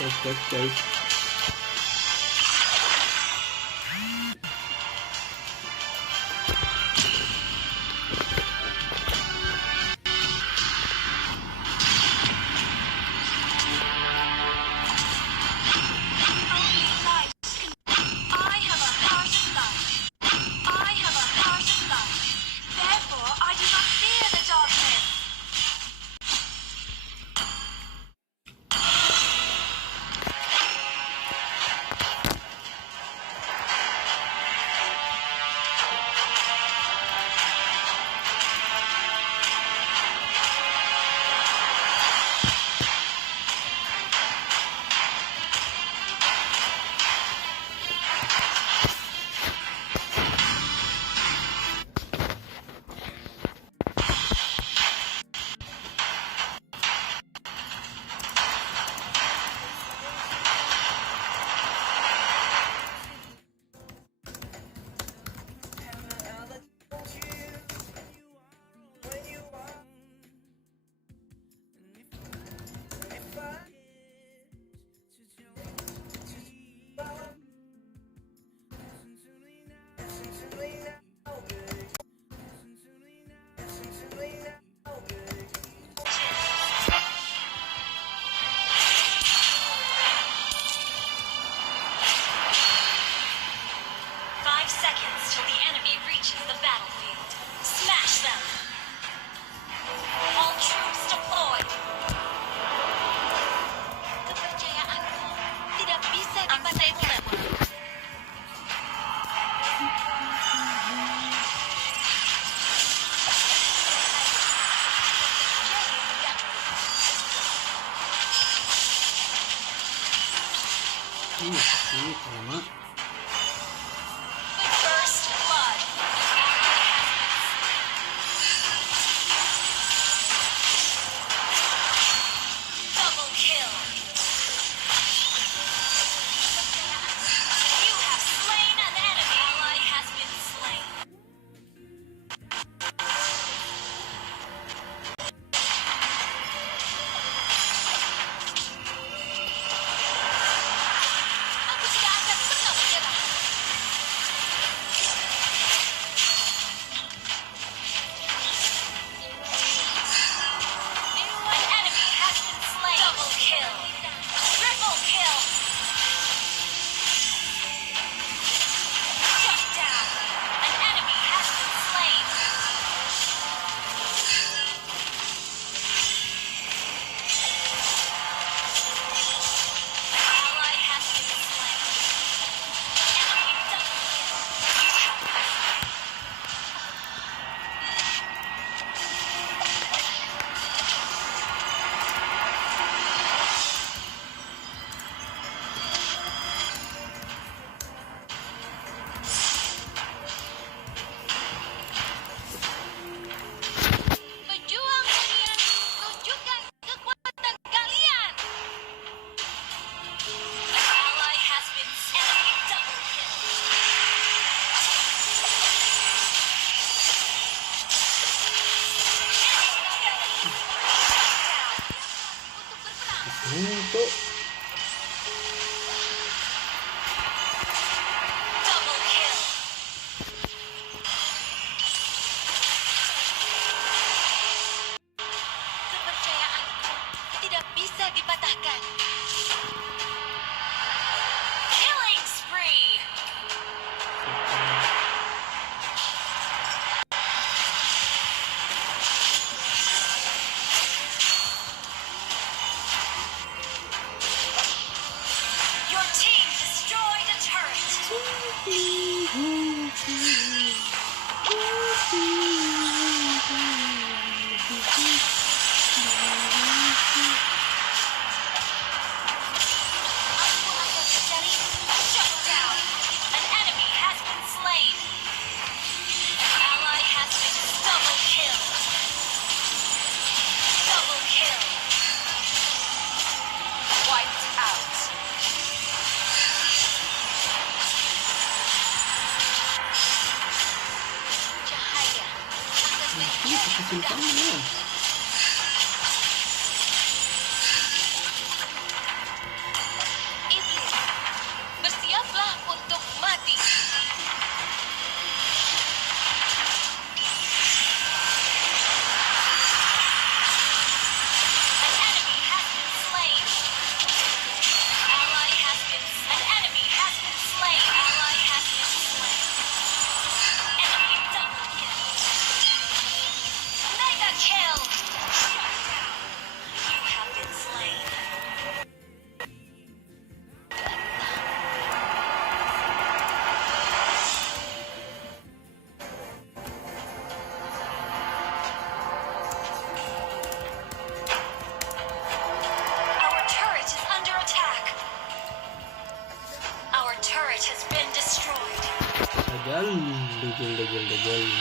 Guys. Lama. Untuk kepercayaanku tidak bisa dipatahkan. Killing spree. Your team destroyed a turret. Aku akan mencarimu. Shut down. An enemy has been slain. An ally has been double kill. Double kill. Wiped out. Cahaya akan menjadi kesimpangannya. Degil.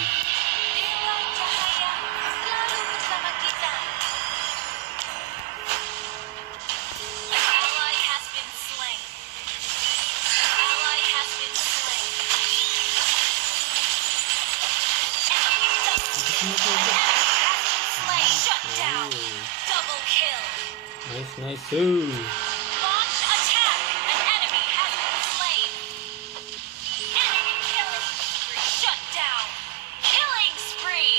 Dewa cahaya selalu bersama kita. An ally has been slain. An ally has been slain. Enemy double. Semua An tuh. enemy has been slain. Shut down. Oh. Double kill. Nice. Launch attack. An enemy has been slain. Enemy killing spree. Shut down. Killing spree.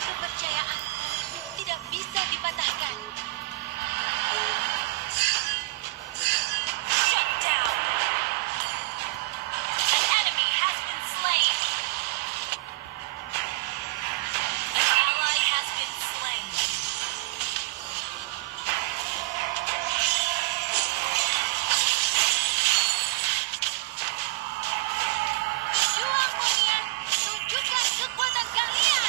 Kepercayaanku tidak bisa dipatahkan. Shut down. An enemy has been slain. An ally has been slain. Berjuang, Monia. Tunjukkan kekuatan kalian.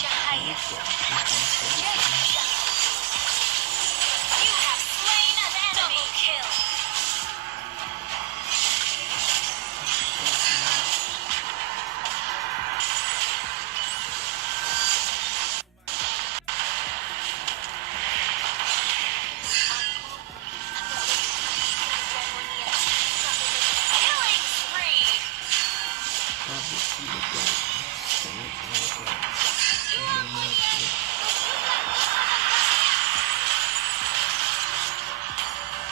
Cahaya akan menjadi pedang. You have slain an enemy. Double kill. Aku akan menikmati kehadiran Monia sampai menjadi killing spree. Berjuang, Monia. Tunjukkan kekuatan kalian.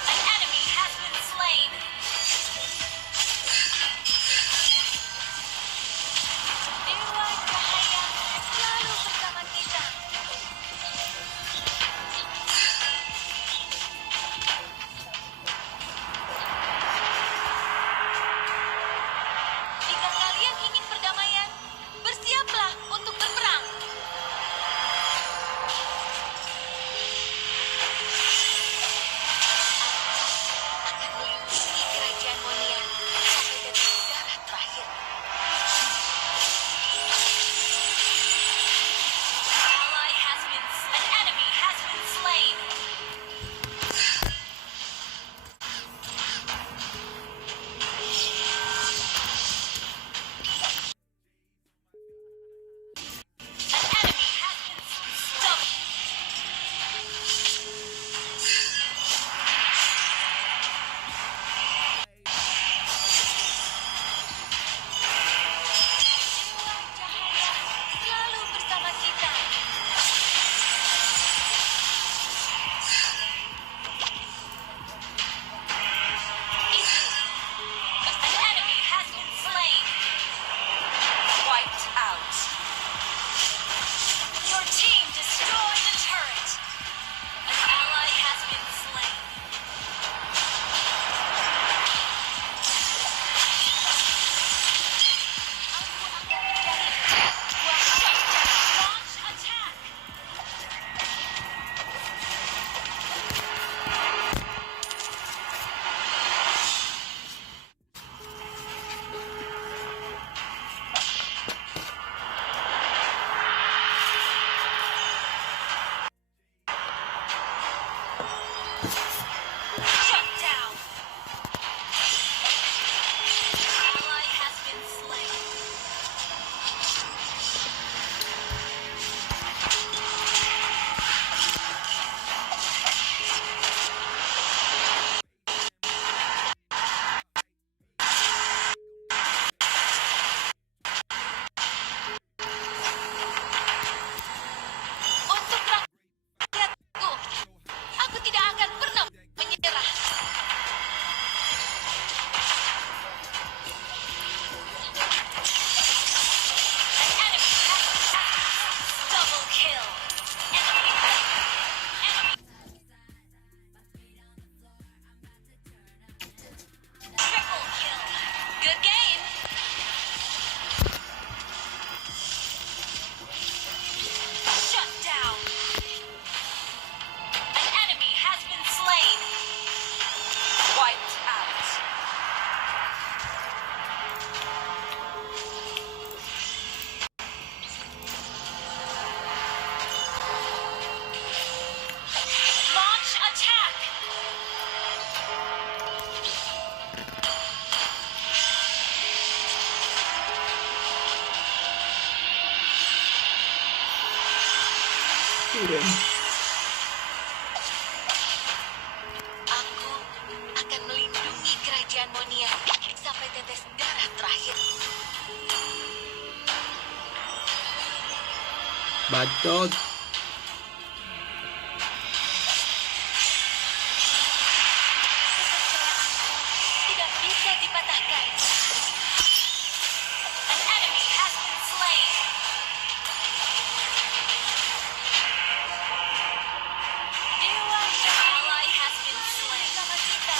An enemy has been slain. Dewa cahaya selalu bersama kita. Jika kalian ingin perdamaian, bersiaplah untuk berperang. keren. Aku akan melindungi kerajaan Monia sampai tetes darah terakhir. Bacot. Kepercayaanku tidak bisa dipatahkan. An enemy has been slain. Dewa ally has been slain. Sama kita.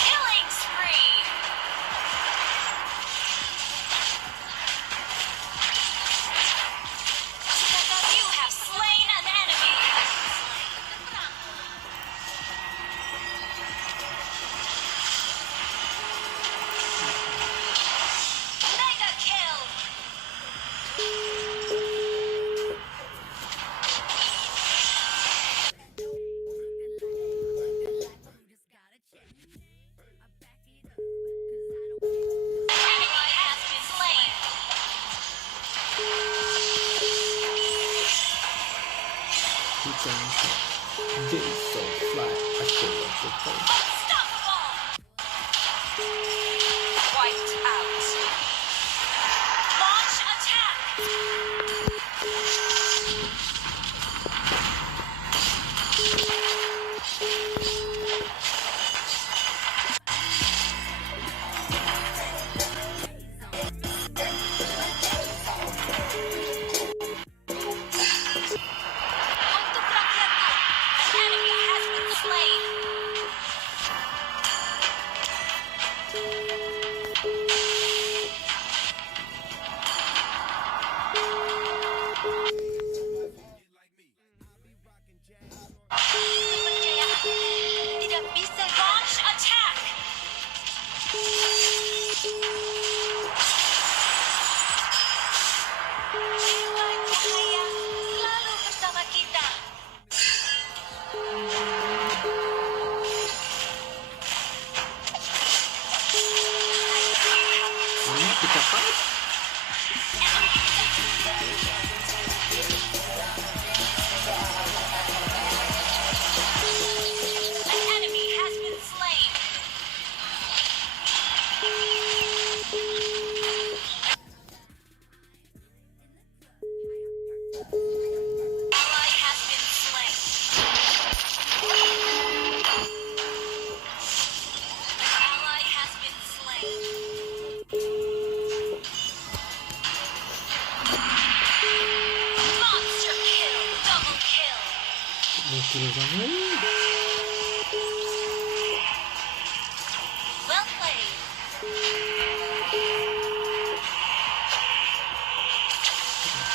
Killing spree. You have slain an enemy. Mega kill. Enemy has been slain. He can they so fly. I should have the phone. Unstoppable. Wiped out. Launch attack. Untuk rakyatku, an enemy has been slain. Kepercayaanku tidak bisa launch attack. Dewa cahaya selalu bersama kita. Ini kita pas. An enemy has been slain. Ally has been slain. Ally has been slain. Monster kill, double kill. Mukul banget. Well played.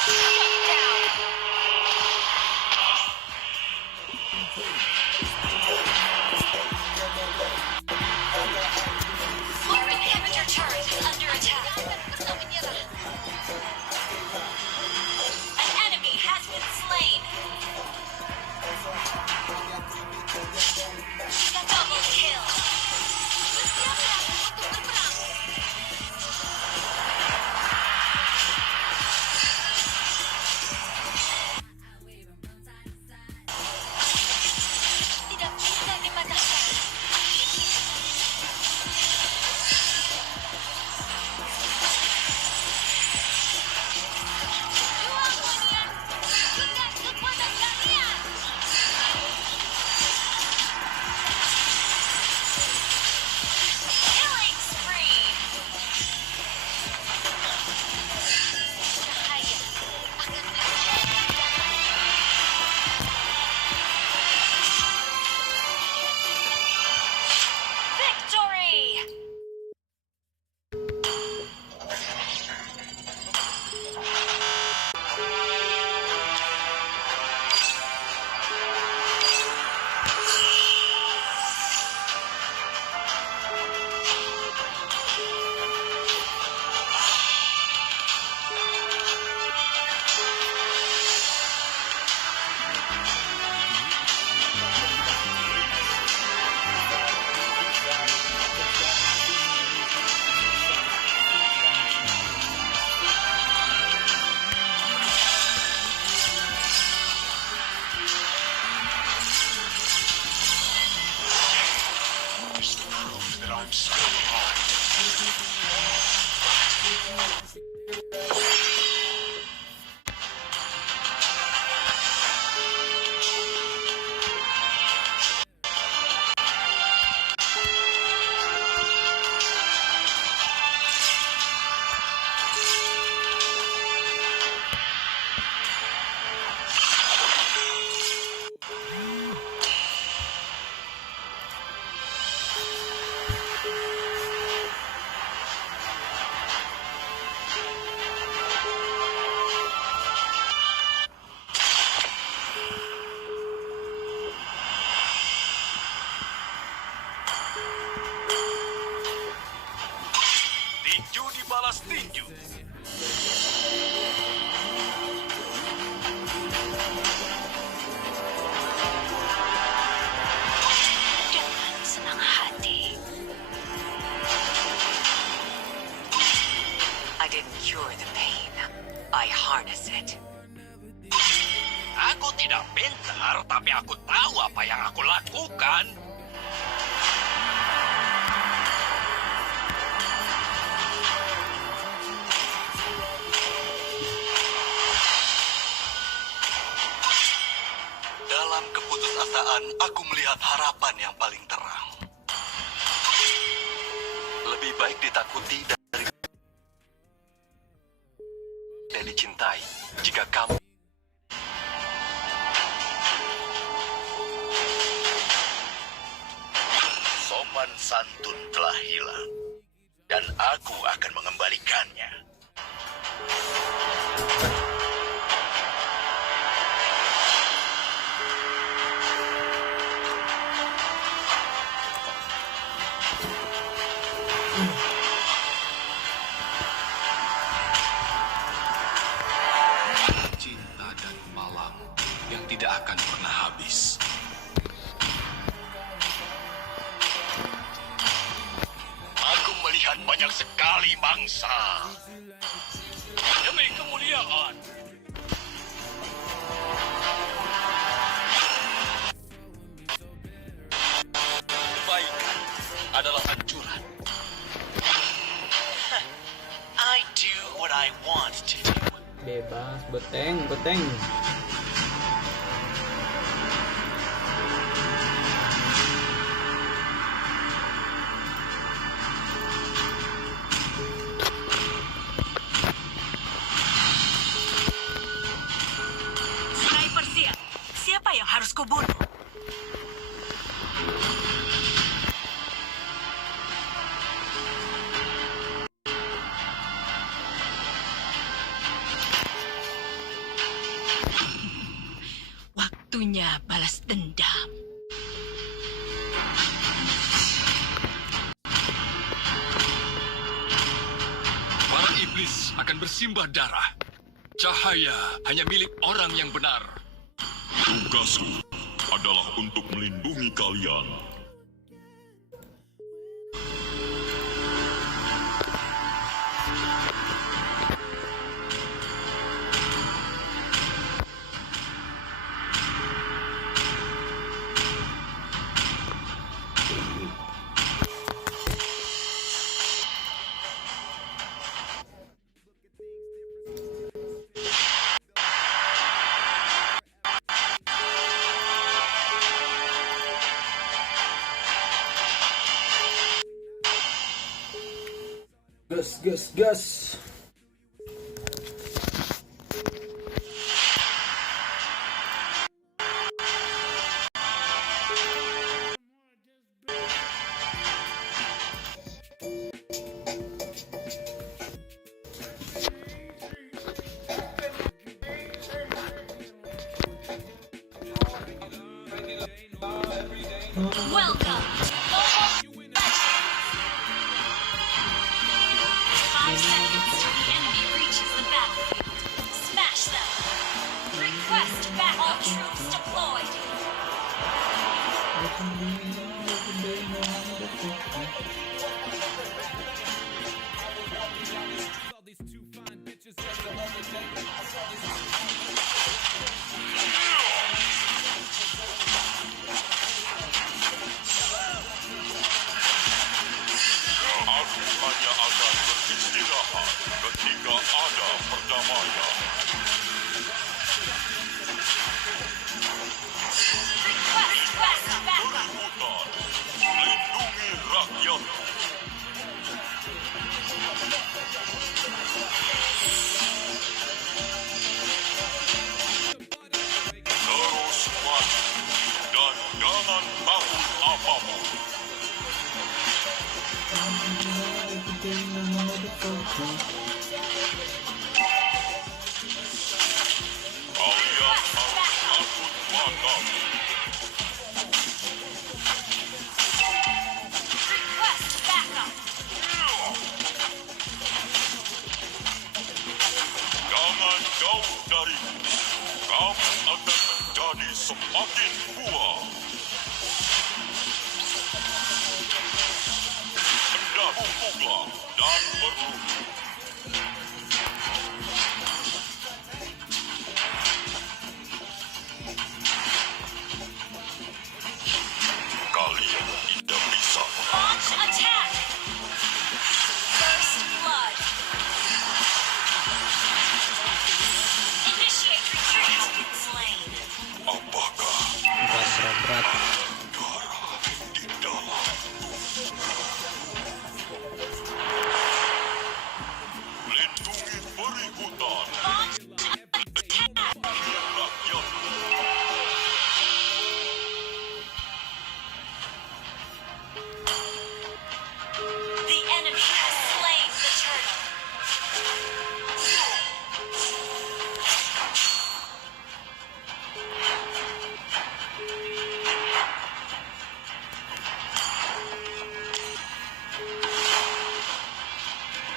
Shut down. Our inhibitor turret is under attack. An enemy has been slain. Double kill. Bersiaplah untuk berperang. charge so hard. Tinju dibalas tinju. Dengan senang hati. I didn't cure the pain. I harness it. Aku tidak pintar, tapi aku tahu apa yang aku lakukan. Dalam keputusasaan, aku melihat harapan yang paling terang. Lebih baik ditakuti dan dicintai jika kamu sopan santun telah hilang, dan aku akan mengembalikannya. Cinta dan malam yang tidak akan pernah habis. Aku melihat banyak sekali bangsa. Demi kemuliaan. Kebaikan adalah hancuran. I do what I want to do. Bebas, beteng, beteng. Sniper siap. Siapa yang harus kubunuh? Waktunya balas dendam. Para iblis akan bersimbah darah. Cahaya hanya milik orang yang benar. Tugasku adalah untuk melindungi kalian. Gas, gas, gas. Welcome. 5 seconds till the enemy reaches the battlefield. Smash them. Request back all troops deployed. hanya akan beristirahat ketika ada perdamaian. Request backup. Hutan, lindungi rakyatku. Terus maju dan jangan takut apapun. Kalian harus takut padaku. Request backup. Jangan jauh dariku. Kamu akan menjadi semakin kuat. Mendapuklah dan berlutut. Kalian tidak bisa Launch attack. First blood. Initiate retreat has been slain. apakah Berat. darah di dalam lindungi peri hutan Launch attack. rakyat. The enemy has slain the turtle.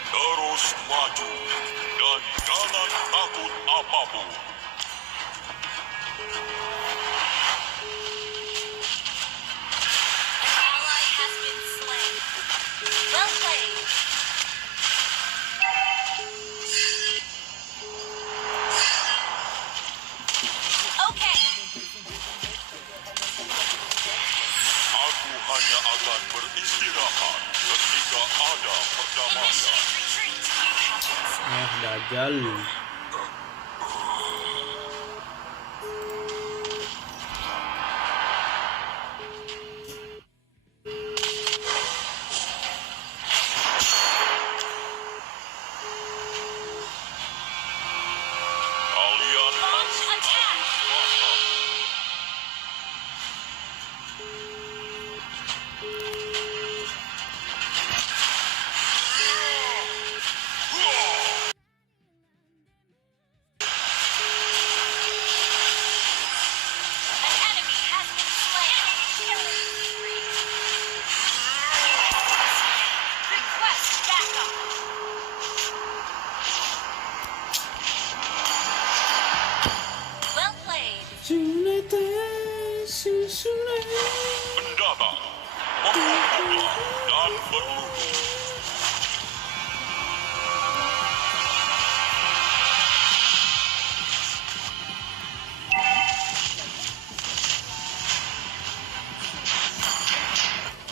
Terus maju dan jangan takut apapun. An ally has been slain. Well played. Okay. Aku hanya akan beristirahat ketika ada perdamaian. Initiate retreat. You have been slain. Dajjal. Kalian Launch attack. An enemy has been slain. Request backup. Well played. mendatang, membukulah dan berlutut.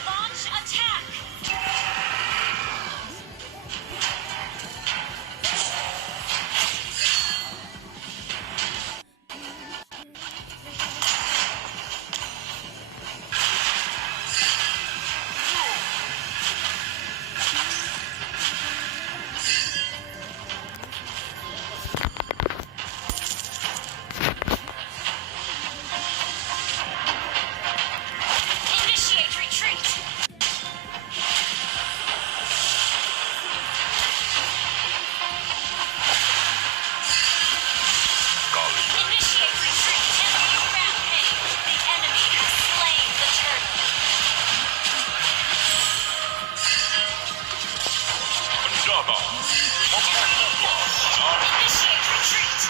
Launch attack. Initiate retreat. Kalian Initiate retreat. Enemy rampage. The enemy has slain the turtle. mendatang, membukulah dan Initiate retreat.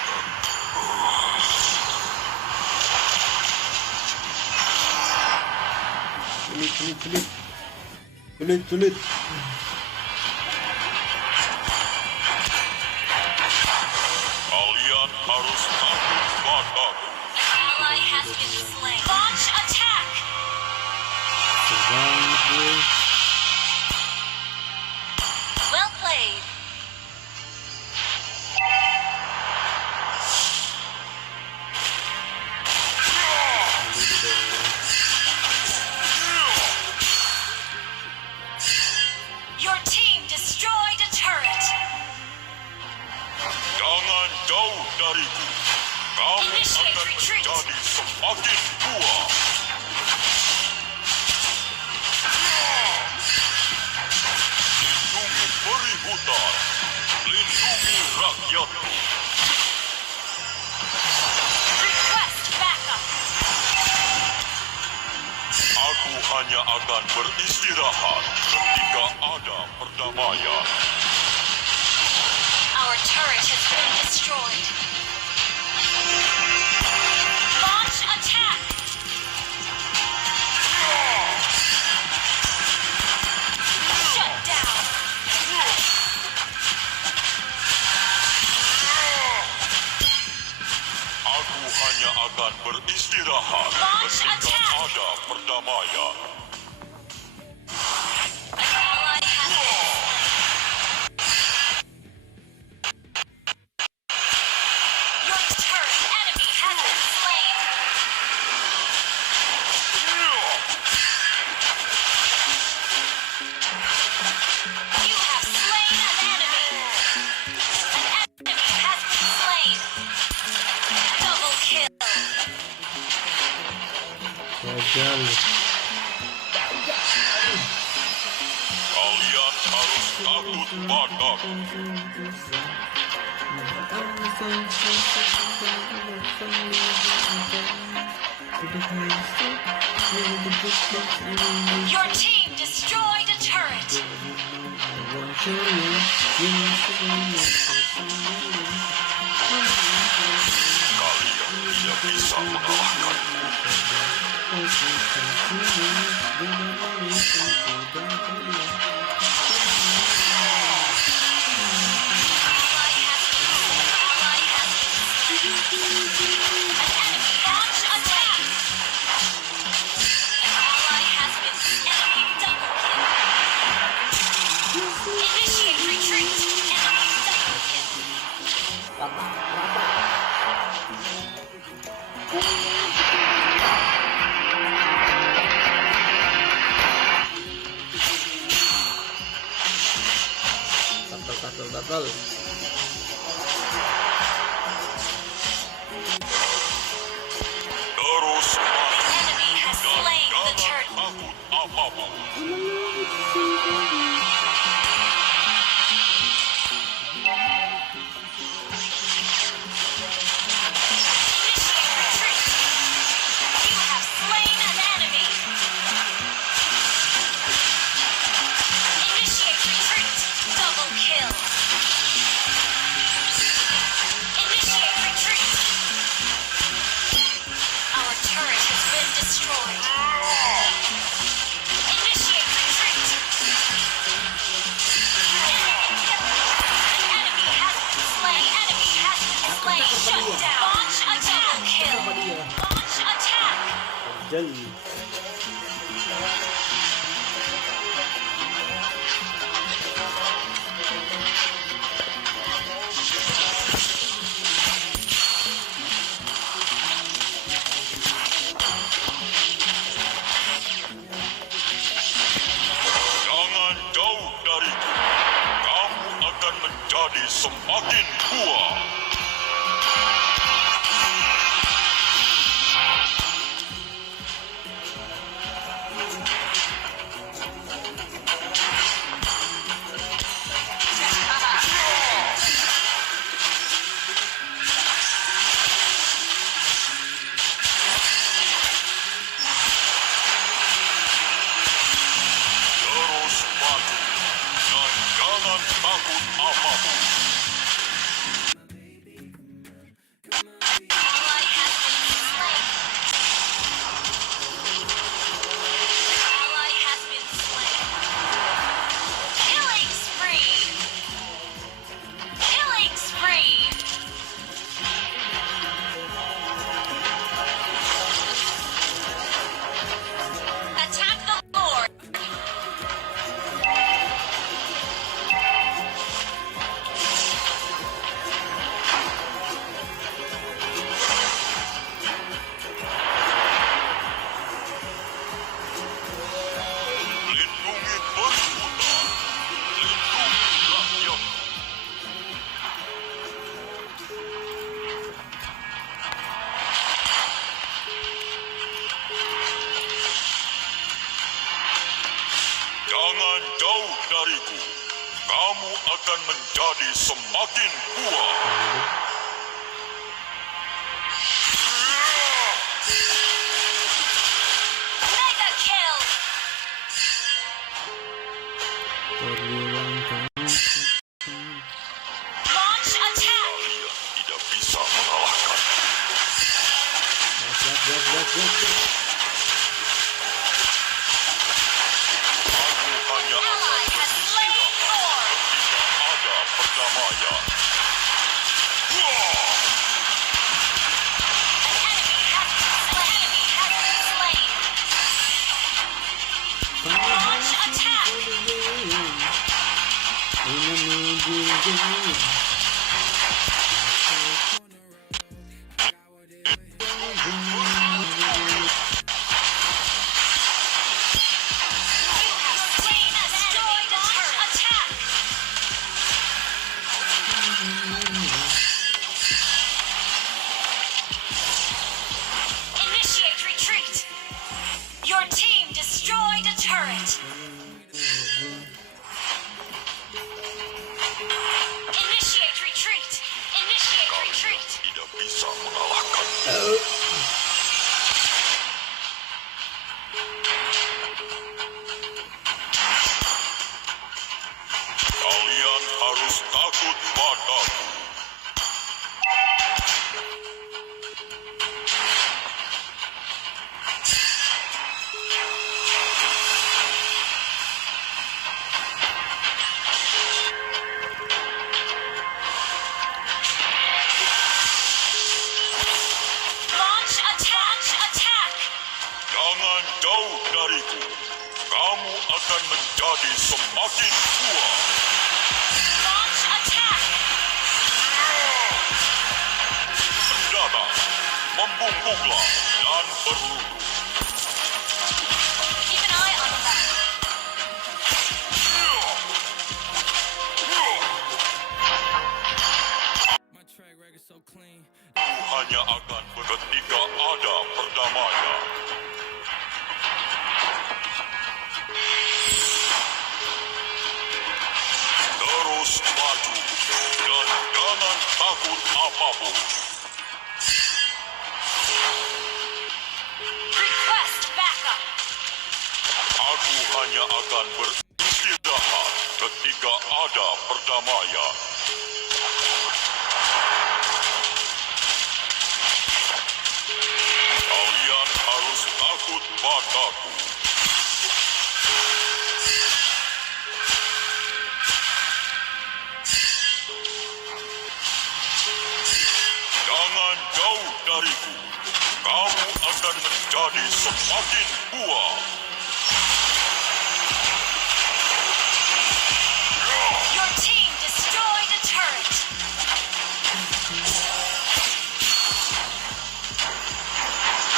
Sulit. kalian harus takut padaku. Ally has been slain. Launch attack. Banget gue. Your team destroyed a turret. Jangan jauh dariku. Kamu Initiate akan retreat. menjadi semakin kuat. Lindungi peri hutan. Lindungi rakyatku. Request backup. Aku hanya akan beristirahat ketika ada perdamaian. Our turret has been destroyed. Launch attack. Shut down. Aku hanya akan beristirahat Launch ketika attack. ada perdamaian. An ally has been slain. Your turret enemy has been slain. You have slain an enemy. An enemy has been slain. Double kill. Gagal. Kalian harus takut padaku. Your team destroyed a turret. Kalian tidak bisa mengalahkan. Initiate retreat. Enemy double kill. Rata, rata. Tatal. Terus maju Enemy has dan slain the jangan turret. takut apapun. Initiate retreat. You have slain an enemy. Initiate retreat. Double kill. Initiate retreat. Our turret has been destroyed. Initiate retreat. An enemy has been slain. Enemy has been slain. Shut down. Launch attack. Kill. Launch attack. Jadi. Jangan jauh dariku. Kamu akan menjadi semakin kuat. Terus maju dan jangan takut apapun. Ally has been slain. Ally has been slain. Killing spree. Killing spree. Attack the Lord. kamu akan menjadi semakin kuat. Mega kill. Terulang kamu. Launch attack. Kalian tidak bisa mengalahkan. Gas. Aku hanya akan Ally has slain Thor. ketika ada perdamaian. An enemy has been slain. Launch attack. You have slain an enemy. Launch attack. Initiate retreat. Your team destroyed a turret. Initiate retreat. Initiate retreat. Tidak bisa mengalahkan. Kalian harus takut padaku. Launch attack. Attack. Jangan jauh dariku. Kamu akan menjadi semakin kuat. Launch attack. Mendadak, membungkuklah dan berlutut. Keep an eye on the map. Hanya akan ketika ada perdamaian. Terus maju dan jangan takut apapun. Request backup. Aku hanya akan beristirahat ketika ada perdamaian. Kalian harus takut padaku. Jangan jauh dariku. Kamu akan menjadi semakin kuat. Your team destroyed a turret.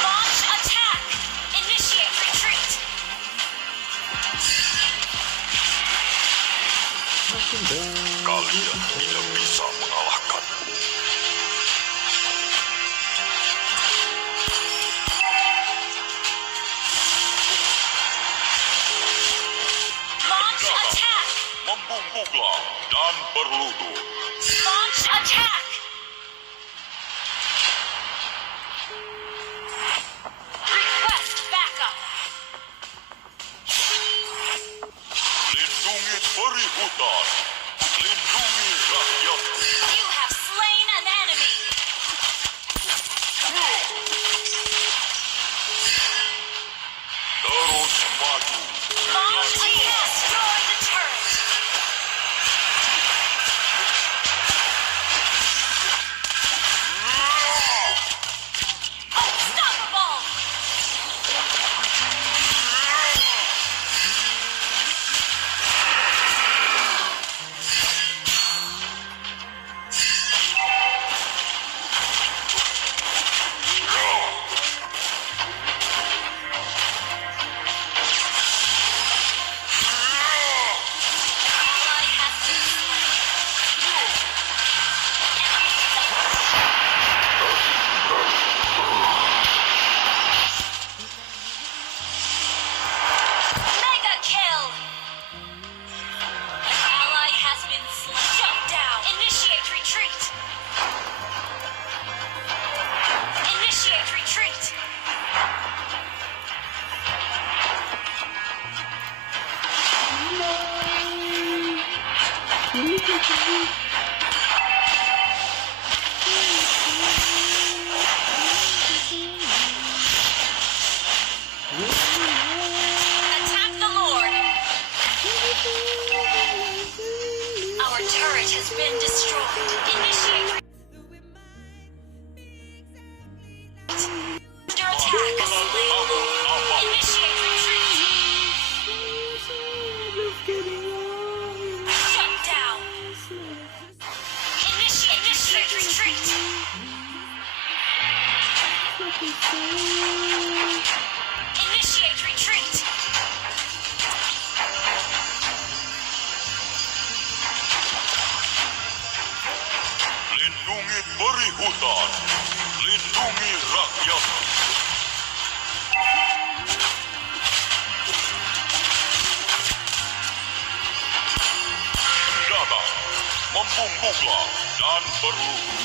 Launch attack. Initiate retreat. Kalian tidak bisa mengalahkan. Launch attack. Membungkuklah dan berlutut. Launch attack. Request backup. Lindungi peri hutan. Lindungi rakyatku. You have slain an enemy. Terus maju. Launch attack. Destroy the turret. Unstoppable. Attack the Lord. Our turret has been destroyed. Initiate. Under attack. Initiate retreat. Shut down. Initiate retreat. Initiate retreat. Lindungi peri hutan, lindungi rakyat. Senjata, membumbunglah dan berluru.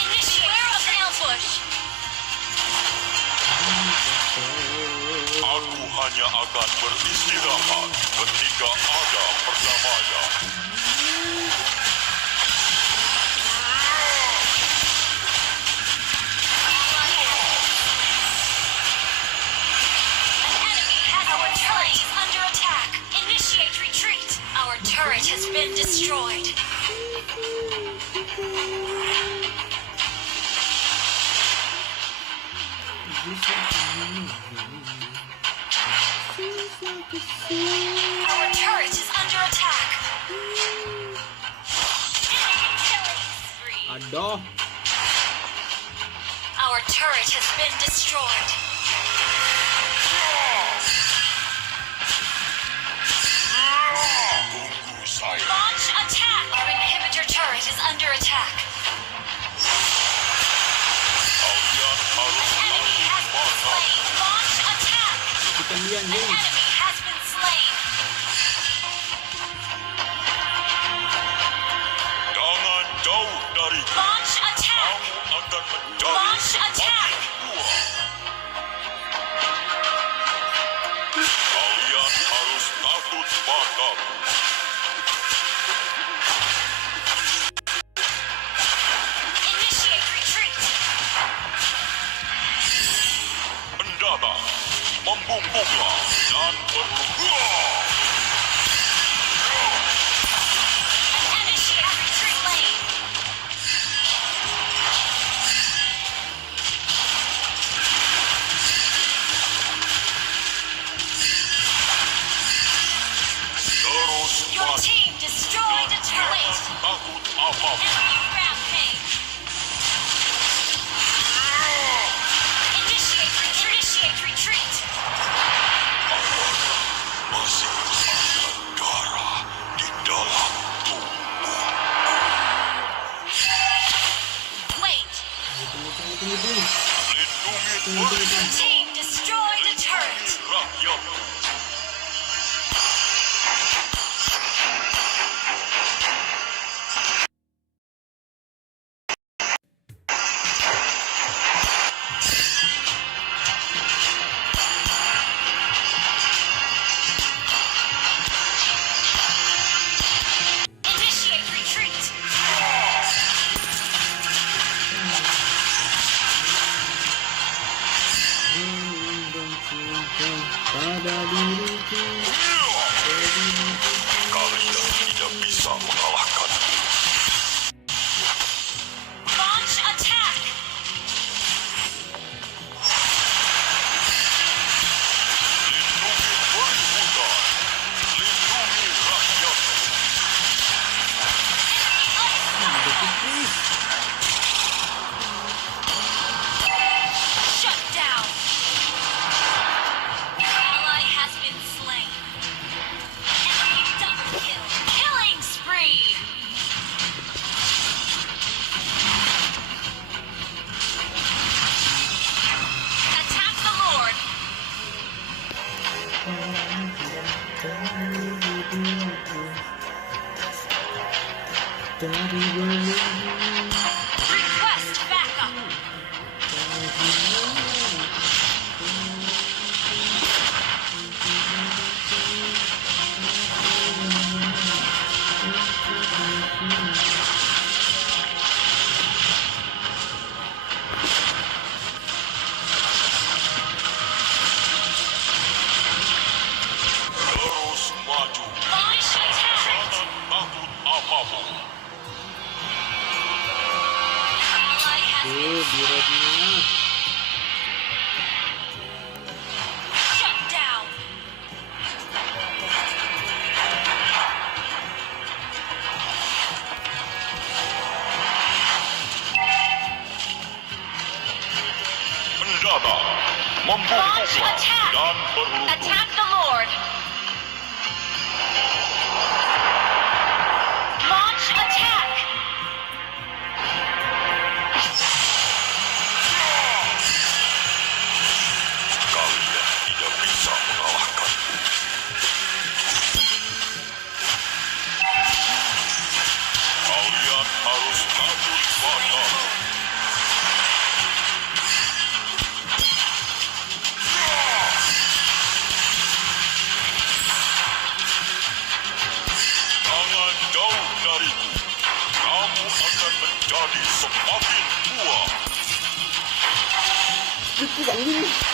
Initiate of ambush. Aku hanya akan beristirahat ketika ada perdamaian. An enemy has our turret is under attack. Initiate retreat. Our turret has been destroyed. Our turret is under attack. Enemy killing spree. Aduh. Our turret has been destroyed. Tunggu saya. Launch attack. Our inhibitor turret is under attack. Kalian harus Enemy has been slain. Launch attack. Kita lihat An nih. enemy has been slain. jangan jauh dariku. Launch attack. Kamu akan menjadi Launch semakin attack. kuat. Kalian harus takut padaku. Initiate retreat. Pendata, membumbunglah dan berluru. An initiate retreat lane. Terus Your maju. team destroyed a turret. Takut apapun. Enemy rampage. Initiate retreat. Masih ada darah di dalam tubuh. Wait. Lindungi Your peri team destroyed a turret. rakyatku. Initiate retreat. Pada diriku. Kalian tidak bisa mengalahkan. Launch attack. Lindungi peri hutan, lindungi rakyatku. Shut down. Your ally has been slain. Enemy double kill. Killing spree. Attack the Lord. Request backup. maju. Launch attack. Jangan takut apapun. Ally has been Biradnya. shut down. Mendatar, membungkuklah attack. dan berlutut. Attack the Lord. Launch attack. Kalian tidak bisa mengalahkan. Kalian harus takut pada. Jangan jauh dariku. Kamu akan menjadi semakin kuat. Itu anjing.